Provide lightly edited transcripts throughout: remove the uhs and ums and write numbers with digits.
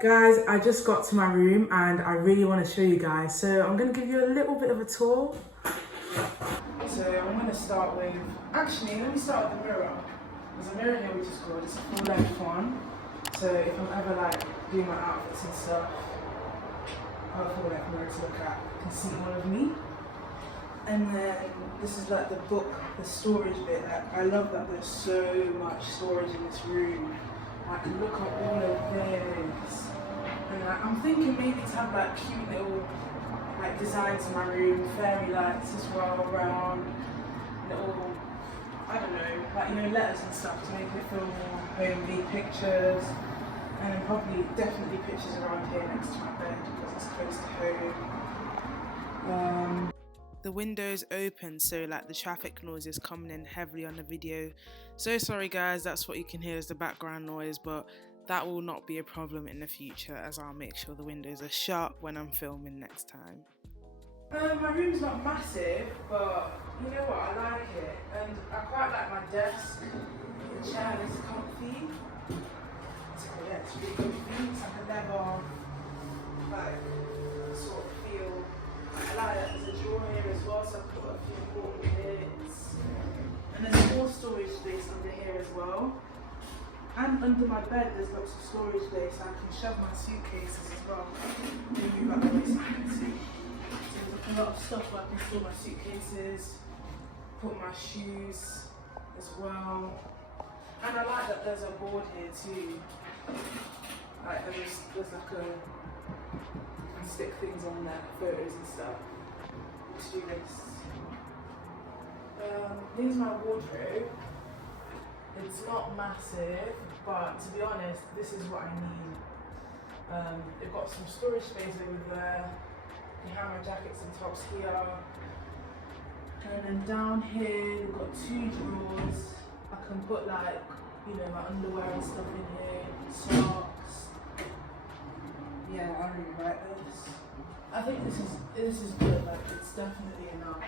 Guys, I just got to my room and I really want to show you guys. So I'm going to give you a little bit of a tour. So I'm going to start with, actually let me start with the mirror. There's a mirror here which is good, it's a full length one. So if I'm ever like doing my outfits and stuff, I have a full length mirror to look at. You can see all of me. And then this is like the book, the storage bit. Like, I love that there's so much storage in this room. I can look at all of this. And like, I'm thinking maybe to have like cute little like designs in my room, fairy lights as well around, little, I don't know, like, you know, letters and stuff to make it feel more homely, pictures, and then probably definitely pictures around here next to my bed because it's close to home. The window's open, so like the traffic noise is coming in heavily on the video. So sorry guys, that's what you can hear as the background noise, but that will not be a problem in the future as I'll make sure the windows are shut when I'm filming next time. My room's not massive, but you know what, I like it. And I quite like my desk. The chair is comfy. So yeah, it's really comfy. It's like a leather, like, sort of feel. I like that there's a drawer here as well, so I put a few important bits. And there's more storage space under here as well. And under my bed there's lots of storage space, so I can shove my suitcases as well. Maybe move out the way so you can see. So there's a lot of stuff where I can store my suitcases, put my shoes as well. And I like that there's a board here too. Like there's like a, you can stick things on there, photos and stuff. To do this. Here's my wardrobe. It's not massive, but to be honest, this is what I need. They've got some storage space over there. You have my jackets and tops here. And then down here, we've got 2 drawers. I can put like, you know, my underwear and stuff in here, socks. Yeah, I really like this. I think this is good, like it's definitely enough.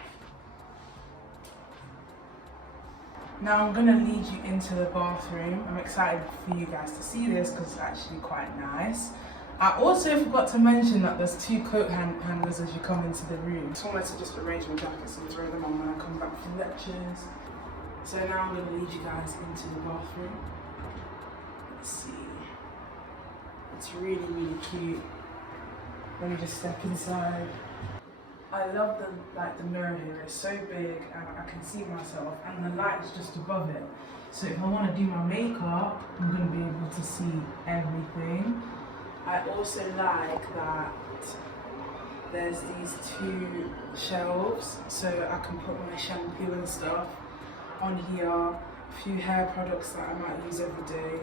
Now I'm gonna lead you into the bathroom. I'm excited for you guys to see this because it's actually quite nice. I also forgot to mention that there's 2 coat hangers as you come into the room. So I wanted to just arrange my jackets and throw them on when I come back from lectures. So now I'm gonna lead you guys into the bathroom. Let's see. It's really, really cute. Let me just step inside. I love the mirror here. It's so big and I can see myself, and the light is just above it. So if I want to do my makeup, I'm going to be able to see everything. I also like that there's these 2 shelves, so I can put my shampoo and stuff on here, a few hair products that I might use every day,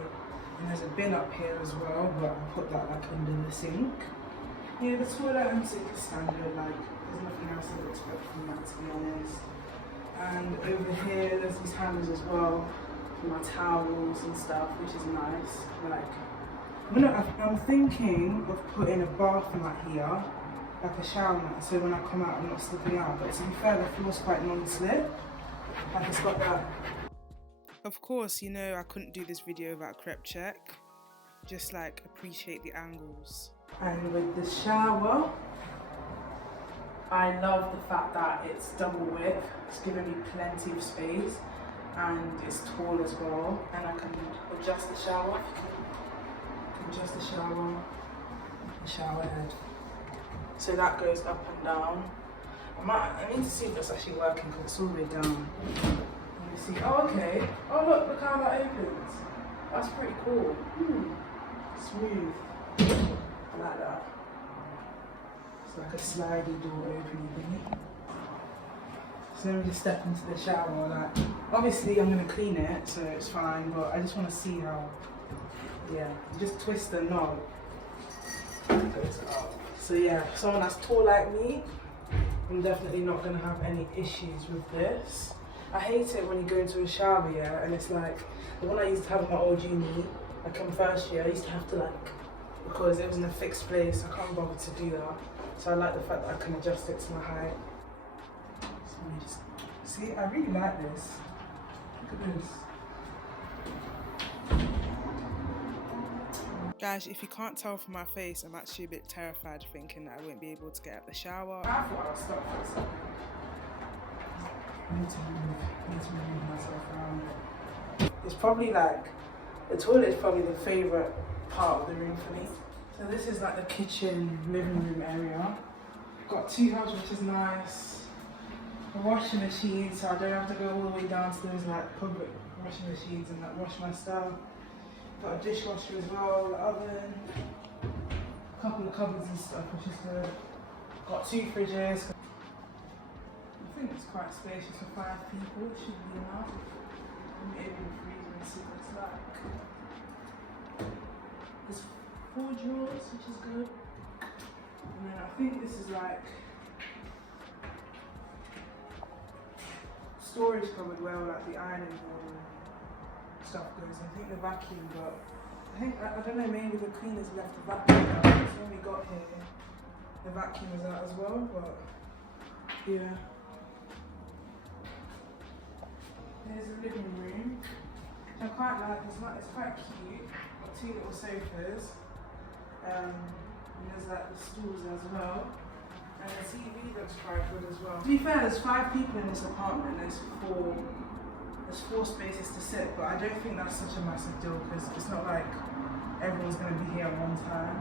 and there's a bin up here as well, but I'll put that like under the sink. Yeah, the toilet and sink is standard, like there's nothing else I would expect from that, to be honest. And over here there's these handles as well for my towels and stuff, which is nice. Like, I'm thinking of putting a bath mat here, like a shower mat, so when I come out I'm not slipping out. But to be fair, the floor's quite non-slip. Like it's got that. Of course, you know I couldn't do this video without crep check. Just like appreciate the angles. And with the shower, I love the fact that it's double width. It's giving me plenty of space, and it's tall as well. And I can adjust the shower. Adjust the shower head. So that goes up and down. I need to see if that's actually working because it's all the way down. Let me see. Oh, okay. Oh, look how that opens. That's pretty cool. Smooth. I like that. It's like a slidey door opening thingy. So let me just step into the shower. Like, obviously I'm gonna clean it, so it's fine. But I just want to see how. Yeah, just twist the knob. So yeah, someone that's tall like me, I'm definitely not gonna have any issues with this. I hate it when you go into a shower, yeah, and it's like the one I used to have in my old uni, like in first year, I used to have to like, because it was in a fixed place, I can't bother to do that. So I like the fact that I can adjust it to my height. So let me just see, I really like this. Look at this. Guys, if you can't tell from my face, I'm actually a bit terrified thinking that I won't be able to get out the shower. I thought I was stuck for a second. I need to move myself around. It's probably like, the toilet is probably the favourite part of the room for me. So this is like the kitchen, living room area. Got 2 hubs, which is nice. A washing machine, so I don't have to go all the way downstairs like public washing machines and like wash my stuff. Got a dishwasher as well, the oven, a couple of cupboards and stuff, which is good. Got 2 fridges. I think it's quite spacious for 5 people, it should be enough. I'm able to freezer and see what it's like. There's 4 drawers, which is good. And then I think this is like storage cupboard where like the ironing board and stuff goes. I think the vacuum, but I don't know, maybe the cleaners left the vacuum out. So when we got here, the vacuum was out as well, but yeah. There's a living room. I quite like, it's quite cute. Got 2 little sofas. And there's like the stools as well. And the TV looks quite good as well. To be fair, there's 5 people in this apartment. There's 4 spaces to sit, but I don't think that's such a massive deal because it's not like everyone's going to be here at one time.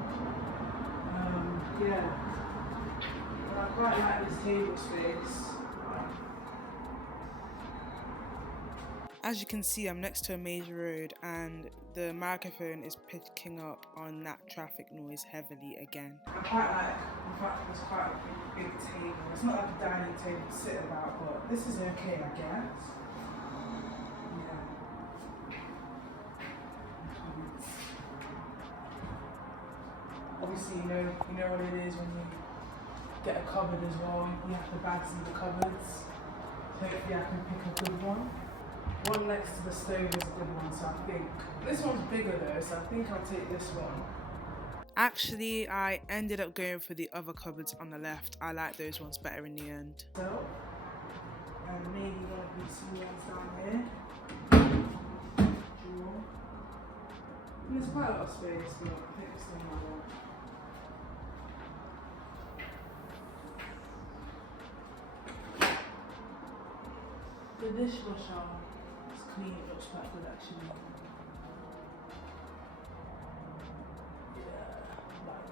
Yeah. But I quite like this table space. As you can see, I'm next to a major road and the microphone is picking up on that traffic noise heavily again. I quite like, in fact, it's quite a big table. It's not like a dining table to sit about, but this is okay, I guess. Yeah. Obviously, you know what it is when you get a cupboard as well. You have to bags in the cupboards. Hopefully I can pick a good one. One next to the stove is a good one, so I think. This one's bigger though, so I think I'll take this one. Actually, I ended up going for the other cupboards on the left. I like those ones better in the end. So, and maybe one of these small ones down here. Drawer. And there's quite a lot of space, but I think it's the one I want. The dishwasher is clean, it looks quite good actually. Yeah, like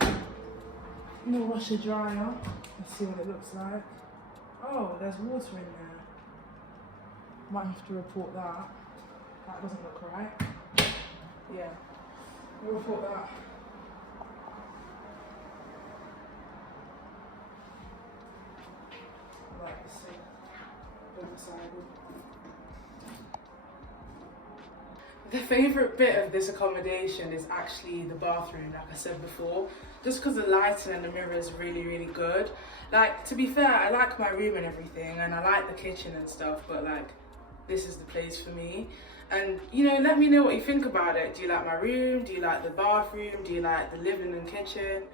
that. I'm gonna wash the dryer. Let's see what it looks like. Oh, there's water in there. Might have to report that. That doesn't look right. Yeah, we'll report that. Like the sink, double-sided. The favourite bit of this accommodation is actually the bathroom, like I said before, just because the lighting and the mirror is really, really good. Like, to be fair, I like my room and everything, and I like the kitchen and stuff, but like, this is the place for me. And, you know, let me know what you think about it. Do you like my room? Do you like the bathroom? Do you like the living and kitchen?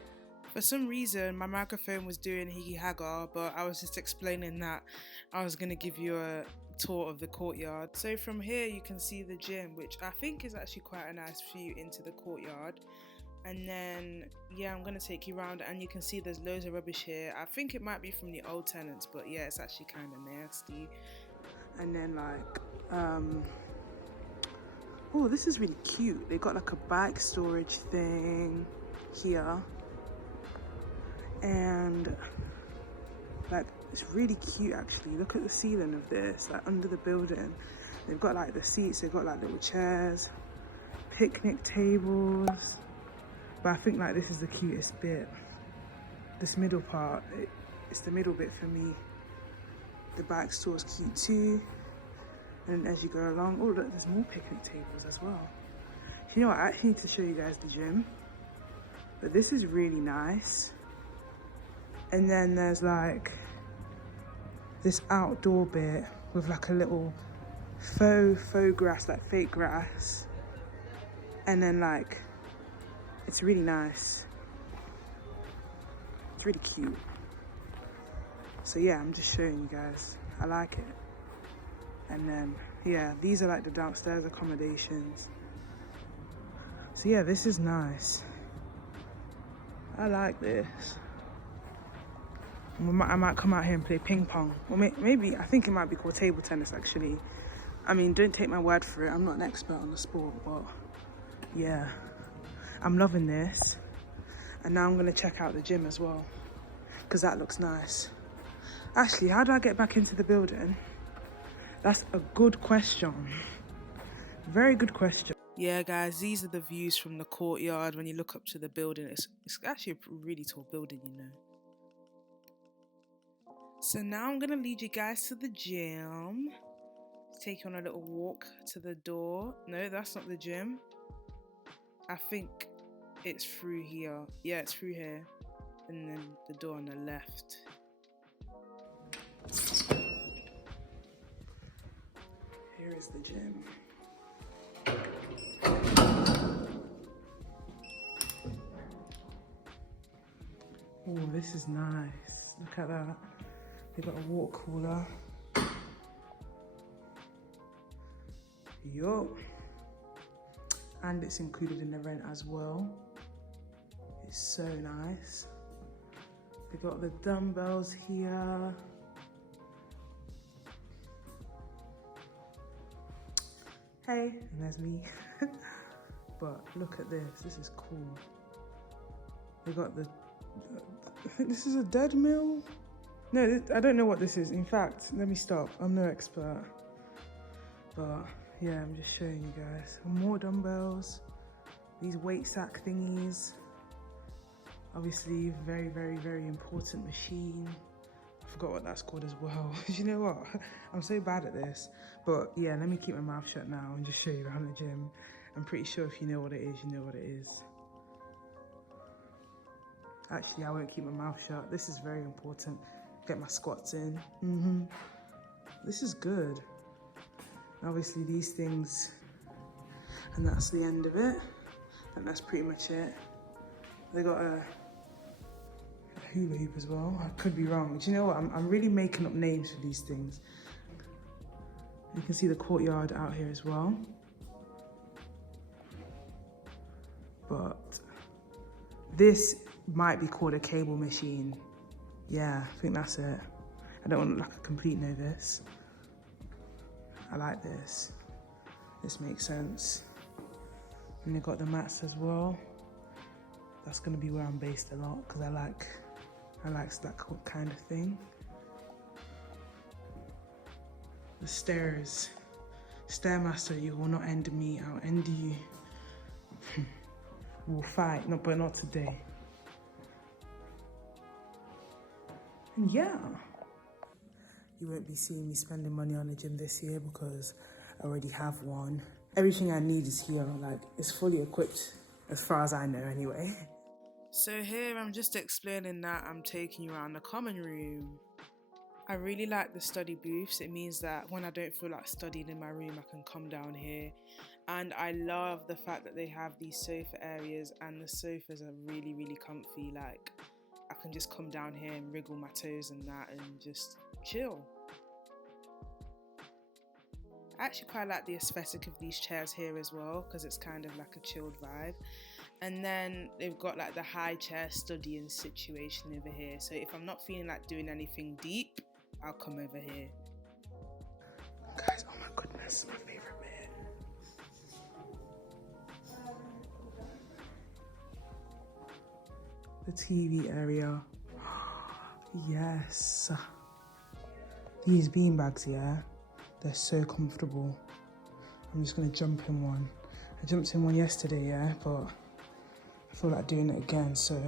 For some reason, my microphone was doing higgy hagga, but I was just explaining that I was going to give you a tour of the courtyard. So from here, you can see the gym, which I think is actually quite a nice view into the courtyard. And then, yeah, I'm going to take you around and you can see there's loads of rubbish here. I think it might be from the old tenants, but yeah, it's actually kind of nasty. And then like, oh, this is really cute. They got like a bike storage thing here. And like it's really cute actually. Look at the ceiling of this, like under the building. They've got like the seats, they've got like little chairs, picnic tables. But I think like this is the cutest bit. This middle part, it's the middle bit for me. The back store is cute too. And as you go along, oh look, there's more picnic tables as well. You know what, I actually need to show you guys the gym. But this is really nice. And then there's like this outdoor bit with like a little faux grass, like fake grass. And then like, it's really nice. It's really cute. So yeah, I'm just showing you guys. I like it. And then, yeah, these are like the downstairs accommodations. So yeah, this is nice. I like this. I might come out here and play ping pong. Or maybe, I think it might be called table tennis actually. I mean, don't take my word for it. I'm not an expert on the sport, but yeah, I'm loving this. And now I'm gonna check out the gym as well, because that looks nice. Actually, how do I get back into the building? That's a good question. Very good question. Yeah, guys, these are the views from the courtyard. When you look up to the building, it's actually a really tall building, you know. So now I'm gonna lead you guys to the gym. Take you on a little walk to the door. No, that's not the gym. I think it's through here. Yeah, it's through here. And then the door on the left. Here is the gym. Oh, this is nice. Look at that. They got a water cooler. Yup. And it's included in the rent as well. It's so nice. They got the dumbbells here. Hey, and there's me. But look at this. This is cool. They got the. This is a dead mill? No, I don't know what this is. In fact, let me stop. I'm no expert. But yeah, I'm just showing you guys. More dumbbells. These weight sack thingies. Obviously, very, very, very important machine. I forgot what that's called as well. You know what? I'm so bad at this. But yeah, let me keep my mouth shut now and just show you around the gym. I'm pretty sure if you know what it is, you know what it is. Actually, I won't keep my mouth shut. This is very important. Get my squats in. This is good. Obviously these things, and that's the end of it. And that's pretty much it. They got a hula hoop as well. I could be wrong. Do you know what? I'm really making up names for these things. You can see the courtyard out here as well. But this might be called a cable machine. Yeah, I think that's it. I don't want to look like a complete novice. I like this. This makes sense. And they got the mats as well. That's gonna be where I'm based a lot because I like that kind of thing. The stairs. Stairmaster, you will not end me, I'll end you. We'll fight, no, but not today. And yeah. You won't be seeing me spending money on a gym this year because I already have one. Everything I need is here, like it's fully equipped as far as I know anyway. So here I'm just explaining that I'm taking you around the common room. I really like the study booths. It means that when I don't feel like studying in my room, I can come down here. And I love the fact that they have these sofa areas and the sofas are really, really comfy. Like I can just come down here and wriggle my toes and that and just chill. I actually quite like the aesthetic of these chairs here as well because it's kind of like a chilled vibe. And then they've got like the high chair studying situation over here. So if I'm not feeling like doing anything deep, I'll come over here. Guys, oh my goodness, my favorite bit. The TV area. Yes. These beanbags, yeah, they're so comfortable. I'm just gonna jump in one. I jumped in one yesterday, yeah, but I feel like doing it again, so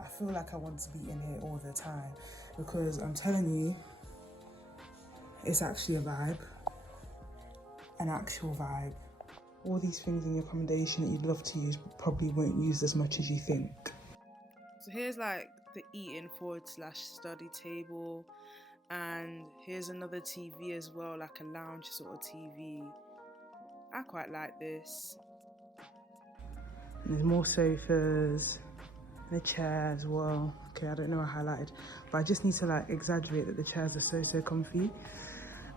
I feel like I want to be in here all the time because I'm telling you, it's actually a vibe, an actual vibe. All these things in your accommodation that you'd love to use probably won't use as much as you think. So here's like the eating / study table, and here's another TV as well, like a lounge sort of TV. I quite like this. And there's more sofas and a chair as well. Okay, I don't know I highlighted, but I just need to like exaggerate that the chairs are so comfy.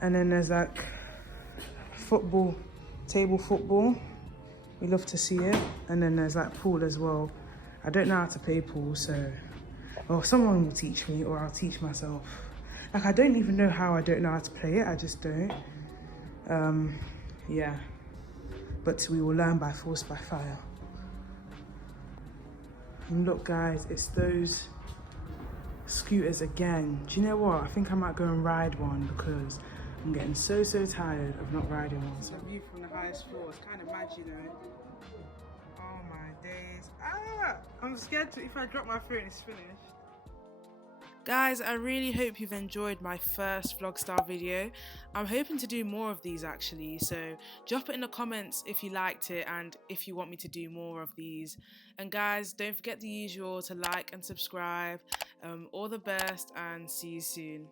And then there's like football, table football. We love to see it. And then there's like pool as well. I don't know how to play pool, so, or someone will teach me or I'll teach myself. Like, I don't even know how I don't know how to play it, I just don't. Yeah, but we will learn by force, by fire. And look guys, it's those scooters again. Do you know what? I think I might go and ride one because I'm getting so tired of not riding one. So view from the highest floor, it's kind of mad, you know. Oh my days. I'm scared if I drop my phone, it's finished. Guys, I really hope you've enjoyed my first Vlogstar video. I'm hoping to do more of these actually, so drop it in the comments if you liked it and if you want me to do more of these. And guys, don't forget the usual to like and subscribe. All the best and see you soon.